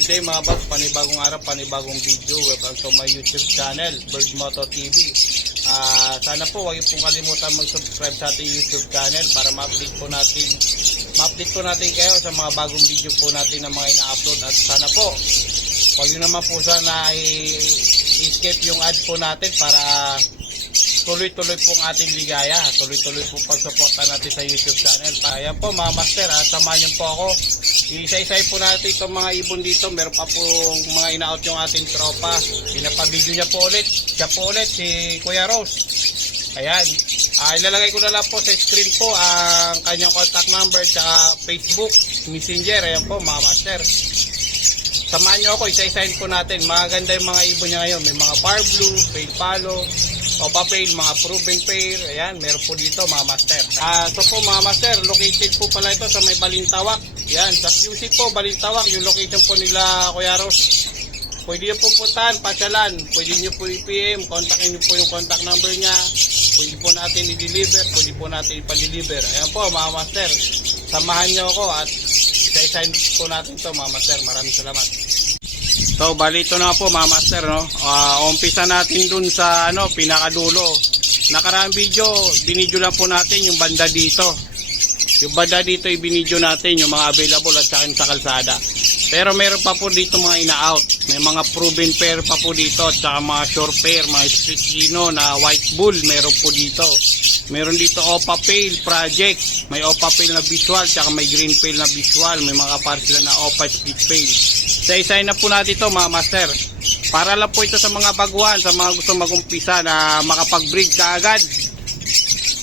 good day mga boss, panibagong araw, panibagong video. Welcome to my YouTube channel, Bird Moto TV. Ah, sana po huwag pong kalimutan mag-subscribe sa ating YouTube channel para ma-update po natin ma-update po natin kayo sa mga bagong video po natin na mga ina-upload at sana po huwag niyo naman po sana i-skip yung ad po natin para tuloy-tuloy pong ating ligaya. Tuloy-tuloy po pagsuporta natin sa YouTube channel. Ayan po mga master, at samahan niyo po ako. Isa-isay po natin itong mga ibon dito. Meron pa po mga ina-out yung ating tropa. Pinapabidyo niya po ulit. Siya po ulit, si Kuya Rose. Ayan. Ah, ilalagay ko na lang po sa screen po ang kanyang contact number tsaka Facebook, Messenger. Ayan po mga master. Samahan niyo ako, isa-isahin po natin. Maganda yung mga ibon niya ngayon. May mga par blue, pale palo, opa pale, mga proven pair. Ayan, meron po dito mga master. Ah, so po mga master, located po pala ito sa may Balintawak. Yan, sa QC po, Balintawak, yung location po nila Kuya Ros. Pwede niyo po puntahan, pasyalan. Pwede niyo po i-PM, kontakin niyo po yung contact number niya. Pwede po natin i-deliver, pwede po natin ipa-deliver. Ayan po mga master, samahan niyo ako at isa-isahin po natin to mga master. Maraming salamat. So, bali ito na po mga master, no? Ah, umpisa natin dun sa, ano, pinakadulo. Nakaraang video, binidyo lang po natin yung banda dito. Yung banda dito, ibinidyo natin yung mga available at saka sa kalsada. Pero meron pa po dito mga ina-out. May mga proven pair pa po dito at saka mga short pair, mga street gino na white bull, meron po dito. Meron dito Opa Pale Project. May Opa Pale na visual, tsaka may Green Pale na visual. May mga par sila na Opa Split Pale. Isa-isahin na po natin ito mga master. Para lang po ito sa mga baguhan, sa mga gusto magumpisa na makapag-breed kaagad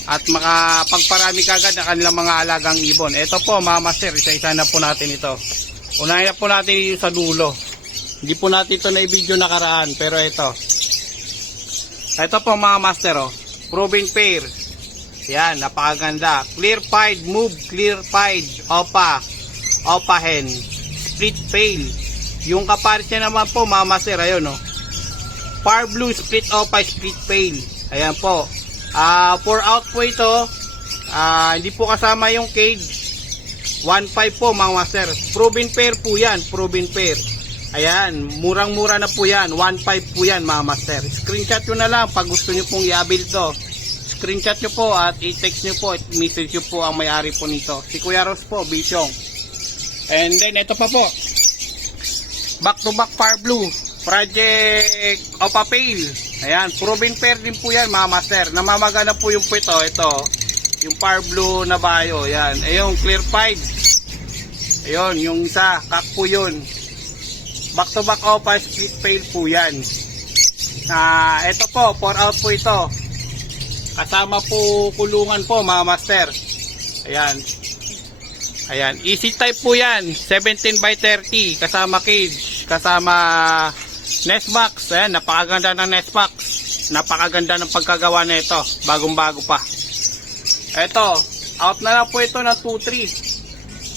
at makapagparami kaagad ng kanilang mga alagang ibon. Ito po mga master, isa-isa na po natin ito. Unahin na po natin yung sa dulo. Hindi po natin ito na i-video nakaraan, pero ito. Ito po mga master, oh. Proven pair. Yan, napakaganda. Clear pied, move, clear pied, opa, opa hen, split pail. Yung kapares niya naman po, mga master, ayun, oh. Par blue, split opa, split pail. Ayan po. Ah, for out po ito. Ah, hindi po kasama yung cage. 1.5 po mga master. Proven pair po yan. Proven pair. Ayan. Murang-mura na po yan. 1.5 po yan mga master. Screenshot nyo na lang pag gusto nyo pong i-avail to. Screenshot nyo po at i-text nyo po at message nyo po ang may-ari po nito. Si Kuya Ros po, Bisyong. And then ito pa po. Back to back Far Blue. Project Opa Pale. Ayan, proven pair din po yan mga master. Namamagana po yung po ito. Yung Far Blue na bayo. Ayan, ayun, clear pied. Ayun, yung isa, kak po yun. Back to back Opa Split Pale po yan. Ah, ito po, pour out po ito. Kasama po kulungan po mga master. Ayan. Ayan, easy type po yan. 17 by 30 kasama cage, kasama Nestbox. Ayan, napakaganda ng Nestbox. Napakaganda ng pagkagawa nito. Bagong-bago pa. Ito, out na lang po ito ng 2-3.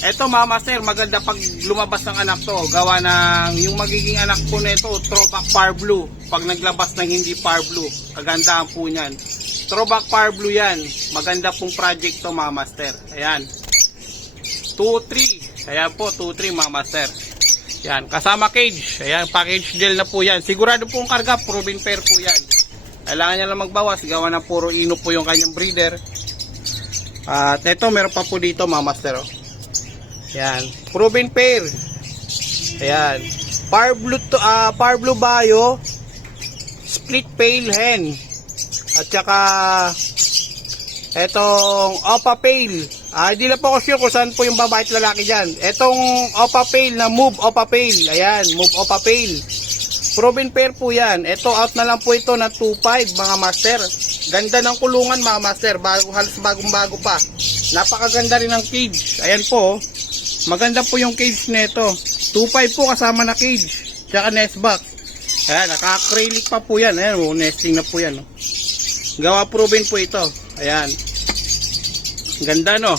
Ito mga master, maganda pag lumabas ng anak to. Gawa ng yung magiging anak po nito, throwback par blue. Pag naglabas ng hindi par blue, kagandahan po niyan. Throwback par blue yan. Maganda pong project to mga master. Ayan. 2-3. Ayan po, 2-3 mga master. Yan, kasama cage. Ayan, package deal na po yan. Sigurado pong karga, proven pair po yan. Kailangan niya lang magbawas. Gawa ng puro ino po yung kanyang breeder. At ito, meron pa po dito mga master. Oh. Yan, proven pair. Ayan. Par blue, to, ah, par blue bayo. Split pale hen. At saka etong Opa Pale. Ah, hindi na po ako sure kung saan po yung babae at lalaki dyan. Etong Opa Pale na Move Opa Pale. Ayan, Move Opa Pale. Proven pair po yan. Ito out na lang po ito na 2.5 mga master. Ganda ng kulungan mga master. Bago, halos bagong bago pa. Napakaganda rin ng cage. Ayan po. oh. Maganda po yung cage nito. 2.5 po kasama na cage. Tsaka nest box. Ayan, naka-acrylic pa po yan. Ayan, oh, nesting na po yan. Oh. Gawa proven po ito. Ayan. Ganda no.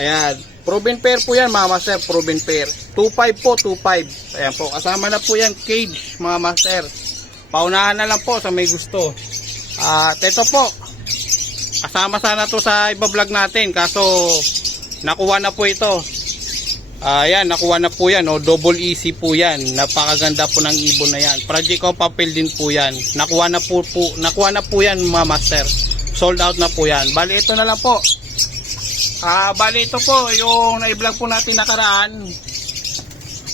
Ayan. Proven pair po yan mga master. Proven pair. 2.5 po. 2.5. Ayan po. Kasama na po yan cage mga master. Paunahan na lang po sa may gusto. At ito po. Kasama sana to sa iba vlog natin. Kaso nakuha na po ito. Ayan, nakuha na po yan. Oh, double easy po yan. Napakaganda po ng ibon na yan. Project of papel din po yan. Nakuha na po, po, nakuha na po yan mga master. Sold out na po yan. Bali, ito na lang po. Ah, bali ito po, yung na-vlog po natin nakaraan.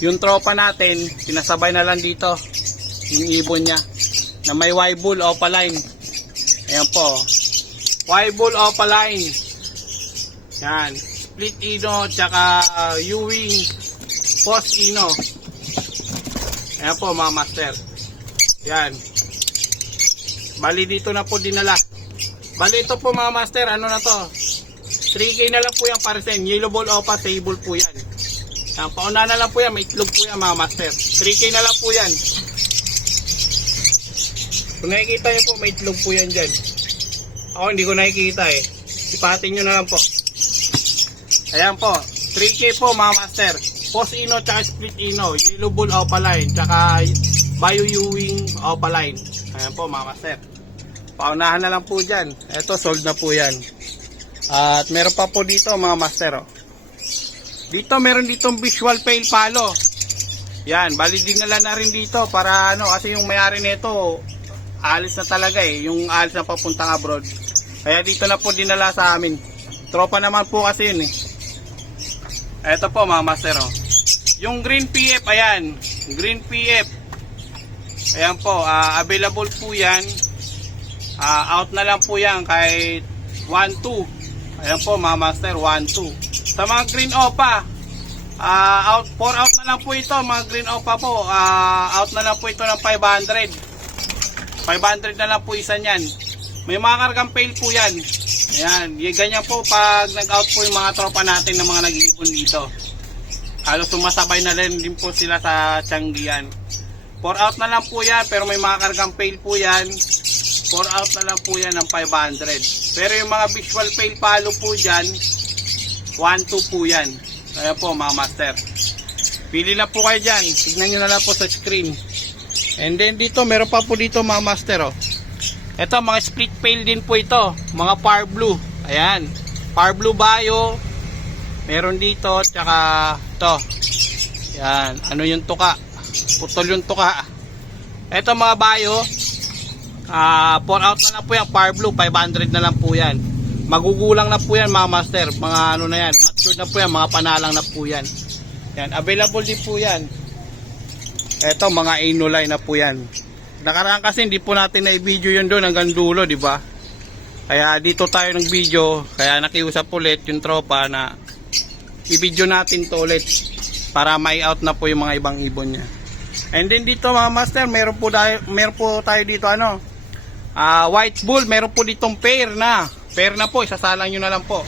Yung tropa natin, pinasabay na lang dito. Yung ibon niya. Na may Y-bull opaline. Ayan po. Y-bull opaline. Yan. Split Ino, tsaka uh, U-Wing Post Ino. Ayan po mga master. Yan. Bali dito na po dinala. Bali ito po mga master, ano na to? 3K na lang po yan para. Yellow ball opa, table po yan. Yan, pauna na lang po yan, may itlog po yan mga master. 3K na lang po yan. Kung nakikita nyo po, may itlog po yan dyan. Ako hindi ko nakikita eh. Sipatin nyo na lang po. Ayan po, 3K po mga master. Post Ino tsaka Split Ino, Yellow Bull Opaline, tsaka Bio Ewing Opaline. Ayan po mga master. Paunahan na lang po dyan. Ito, sold na po yan. At meron pa po dito mga master. Oh. Dito meron ditong visual pale palo. Yan, bali dinala na rin dito para ano, kasi yung may-ari nito alis na talaga eh, yung alis na papuntang abroad. Kaya dito na po dinala sa amin. Tropa naman po kasi yun eh. Ito po mga master oh. Yung green PF, ayan. Green PF. Ayan po, ah, available po yan. Ah, out na lang po yan kahit 1-2. Ayan po mga master, 1-2. Sa mga green opa, ah, out, 4 out na lang po ito. Mga green opa po, ah, out na lang po ito ng 500. 500 na lang po isa niyan. May mga kargang fail po yan. Ayan, ganyan po pag nag-out po yung mga tropa natin na mga nag-iipon dito. Halos sumasabay na rin din po sila sa Tianggian. 4 out na lang po yan, pero may mga kargang fail po yan. 4 out na lang po yan ng 500. Pero yung mga visual fail palo po dyan, 1-2 po yan. Ayan po mga master. Pili na po kayo dyan. Tignan nyo na lang po sa screen. And then dito, meron pa po dito mga master oh. Ito, mga split pail din po ito. Mga par blue. Ayan. Par blue bio. Meron dito. Tsaka ito. Ayan. Ano yung tuka? Putol yung tuka. Ito mga bio. Ah, pour out na lang po yan. Par blue. 500 na lang po yan. Magugulang na po yan mga master. Mga ano na yan. Mature na po yan. Mga panalang na po yan. Yan. Available din po yan. Ito, mga inulay na po yan. Nakaraan kasi hindi po natin na i-video yun doon hanggang dulo, di ba? Kaya dito tayo ng video, kaya nakiusap ulit yung tropa na i-video natin to ulit para may out na po yung mga ibang ibon niya. And then dito mga master, meron po tayo, meron po tayo dito ano, ah white bull, meron po ditong pair na. Pair na po, isasalang nyo na lang po.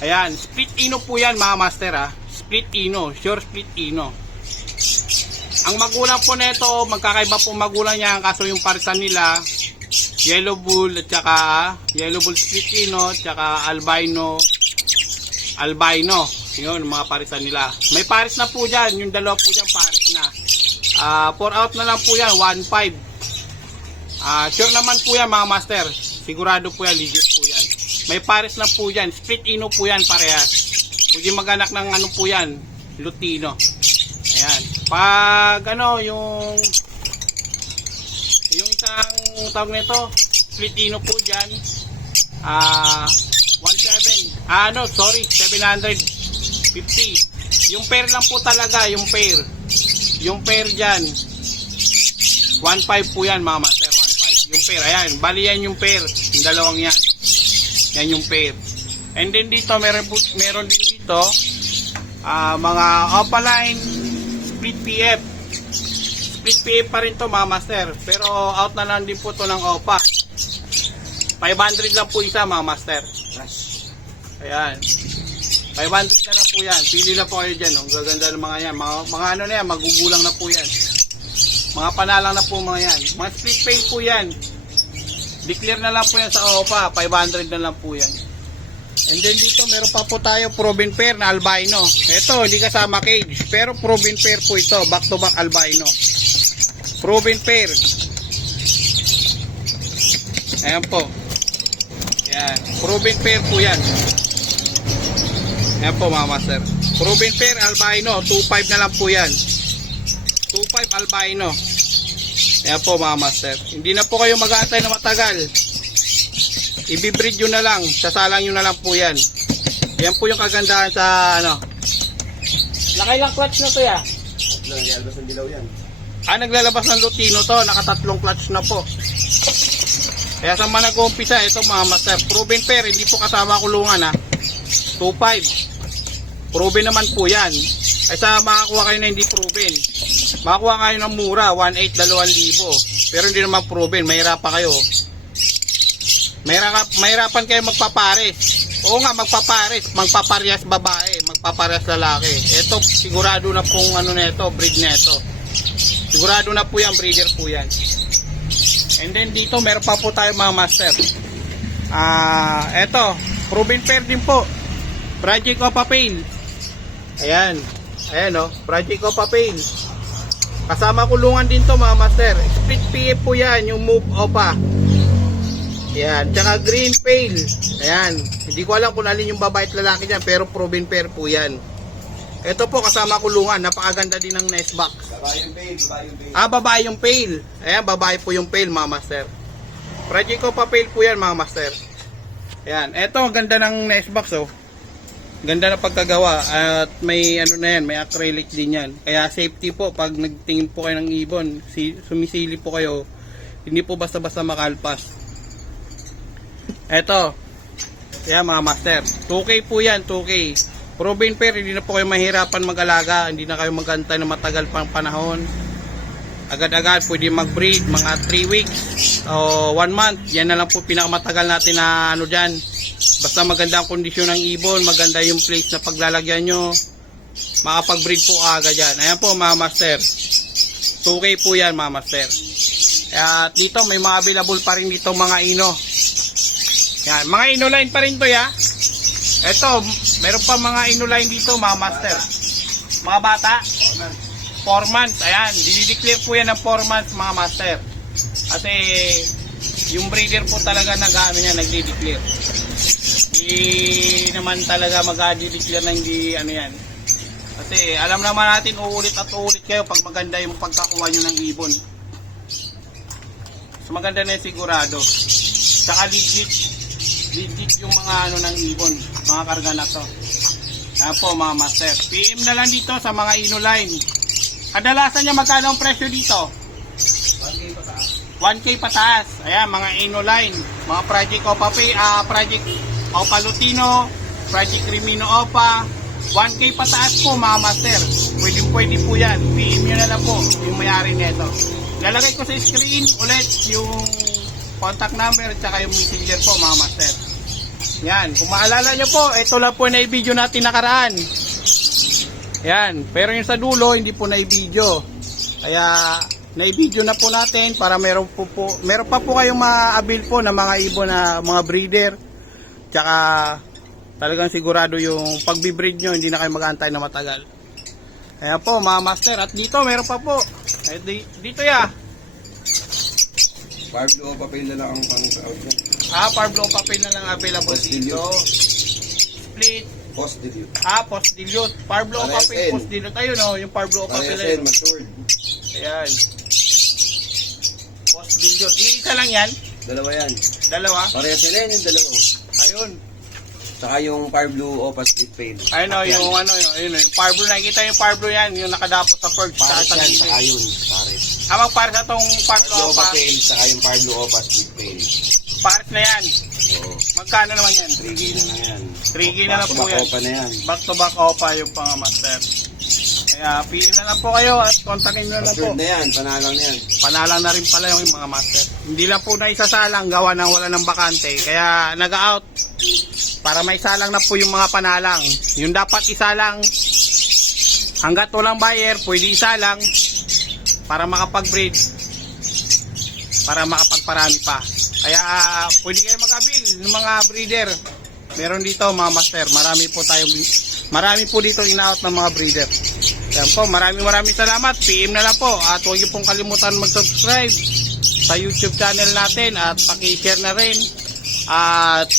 Ayan, split ino po yan mga master ha. Split ino, sure split ino. Ang magulang po nito, magkakaiba po magulang niya, kaso yung parisan nila, yellow bull at saka yellow bull split ino, at saka albino, albino. Yun, mga parisan nila. May paris na po dyan, yung dalawa po dyan paris na. Ah, pour out na lang po yan, 1.5. Ah, sure naman po yan mga master. Sigurado po yan, legit po yan. May pares na po yan, split ino po yan parehas. Pwede maganak ng ano po yan, lutino. Ayan. Pag ano, yung yung isang tawag nito, split ino po dyan, ah, 1.7. Ah, ano, sorry, 750. Yung pair lang po talaga, yung pair. Yung pair dyan, 1.5 po yan mga master, 1.5. Yung pair, ayan, bali yan yung pair, yung dalawang yan. Yan yung pair. And then dito, meron, po, meron din dito, ah, mga opaline, split PF. Split PF pa rin to mga master, pero out na lang din po to ng OPA. 500 lang po isa mga master. Ayan. 500 na lang po yan. Pili na po kayo dyan. Ang gaganda ng mga yan. Mga, mga ano na yan, magugulang na po yan. Mga panalang na po mga yan. Mga split pay po yan. Declare na lang po yan sa OPA. 500 na lang po yan. And then dito meron pa po tayo proven pair na albino. Ito, hindi kasama cage. Pero proven pair po ito. Back to back albino. Proven pair. Ayan po. Yan. Proven pair po yan. Yan po mga master. Proven pair albino, 2.5 na lang po yan. 2.5 albino. Yan po mga master. Hindi na po kayo mag-aantay na matagal. Ibibreed nyo na lang. Sasalang nyo na lang po yan. Yan po yung kagandahan sa ano. Nakailang clutch na to ya? Lang, ialbas ng dilaw yan. Ah, naglalabas ng Lutino to. Nakatatlong clutch na po. Kaya sa mga nag-uumpisa, ito mga master. Proven pair, hindi po kasama kulungan ha. 2.5. Proven naman po yan. Ay sa makakuha kayo na hindi proven. Makakuha kayo ng mura, 1.8, 2,000. Pero hindi naman proven, mahirap pa kayo. Mahirap, mahirapan kayo magpapares. Oo nga, magpapares. Magpaparyas babae, magpaparyas lalaki. Ito, sigurado na pong ano nito, breed nito. Sigurado na po yan, breeder po yan. And then dito, meron pa po tayo mga master. Ah, eto, proven pair din po. Project Opa Pain. Ayan. Ayan oh, Project Opa Pain. Kasama kulungan din to mga master. Split PF po yan, yung Move Opa. Ayan. Tsaka Green Pale. Ayan. Hindi ko alam kung alin yung babae at lalaki dyan, pero proven pair po yan. Ito po kasama kulungan, napakaganda din ng nest box. Babae yung pail, babae yung pail. Ah, babae yung pail. Ayan, babae po yung pail, mga master. Project ko pa pail po yan, mga master. Ayan, eto, ang ganda ng nest box, oh. Ganda na pagkagawa. At may, ano na yan, may acrylic din yan. Kaya safety po, pag nagtingin po kayo ng ibon, si, sumisili po kayo, hindi po basta-basta makalpas. Eto, Ayan mga master. 2K po yan, 2K. Proven pair, hindi na po kayo mahirapan mag-alaga. Hindi na kayo magantay na matagal pang panahon. Agad-agad, pwede mag-breed, mga 3 weeks o 1 month. Yan na lang po pinakamatagal natin na ano dyan. Basta maganda ang kondisyon ng ibon, maganda yung place na paglalagyan nyo. Makapag-breed po agad yan. Ayan po mga master. 2K po yan mga master. At dito may mga available pa rin dito mga ino. Yan, mga inoline pa rin to ya. Ito, meron pa mga inoline dito, mga master. Mga bata, 4 months. Ayan, dinideclare po yan ng 4 months, mga master. Kasi, yung breeder po talaga nag-ano niya, nagdi-declare. Hindi naman talaga mag-declare na hindi ano yan. Kasi, alam naman natin, uulit at uulit kayo pag maganda yung pagkakuha nyo ng ibon. So, maganda na yung sigurado. Saka legit, legit yung mga ano ng ibon, mga karga na to. Ayan po mga master. PM na lang dito sa mga inoline. Kadalasan niya magkano ang presyo dito? 1K pataas. Ayan, mga inoline. Mga Project Opa Pay, ah, Project Opa Lutino, Project Crimino Opa. 1K pataas po mga master. Pwede pwede po yan. PM nyo na lang po yung mayari nito. Lalagay ko sa screen ulit yung contact number at saka yung messenger po mga master. Yan, kung maalala nyo po, ito lang po na i-video natin nakaraan. Yan, pero yung sa dulo, hindi po na i-video. Kaya, na-video na po natin para meron po po, meron pa po kayong ma-avail po ng mga ibon na mga breeder. Tsaka, talagang sigurado yung pagbi-breed nyo, hindi na kayo mag-antay na matagal. Kaya po, mga master, at dito, meron pa po. Eh, di- dito ya. Pablo, papel na lang ang pang. Ah, Parblo papel na lang available Post dito. Split. Post dilute. Ah, post dilute. Parblo Parehas papel, post dilute. Ayun oh, yung Parblo papel. Parehas ayun. matured. Ayan. Post dilute. Iisa lang yan. Dalawa yan. Dalawa. Parehas yan yan yung dalawa. Ayun. Saka yung Parblo Opa Split Pail. Ayun oh, yung ano, yung, ayun oh, yung Parblo. Nakikita yung Parblo yan, yung nakadapot sa perch. Sa Pares yan, saka yun. Pares. Ah, magpares na tong Parblo Parblo Opa pa. Pail, saka yung Parblo Opa Split Pail. Pares na yan. Oo. Magkano naman yan? 3G na na yan. 3G na na po yan. Opa na yan. Back to back opa yung pang master. Kaya pili na lang po kayo at kontakin nyo na po. Matured na yan, panalang na yan. Panalang na rin pala yung mga master. Hindi lang po na isasalang gawa ng wala ng bakante. Kaya nag-out para may isalang na po yung mga panalang. Yung dapat isalang hanggat walang buyer, pwede isalang para makapag-breed para makapagparami pa. Kaya pwede kayo mag-avail ng mga breeder. Meron dito mga master, marami po tayong marami po dito in-out ng mga breeder. Yan po, maraming maraming salamat. PM na lang po at huwag niyo pong kalimutan mag-subscribe sa YouTube channel natin at paki-share na rin. At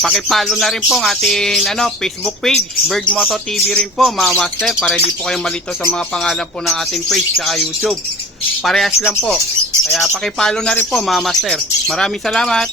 Pakipalo na rin po ang ating ano, Facebook page, Bird Moto TV rin po mga master para hindi po kayo malito sa mga pangalan po ng ating page sa YouTube. Parehas lang po. Kaya pakipalo na rin po mga master. Maraming salamat.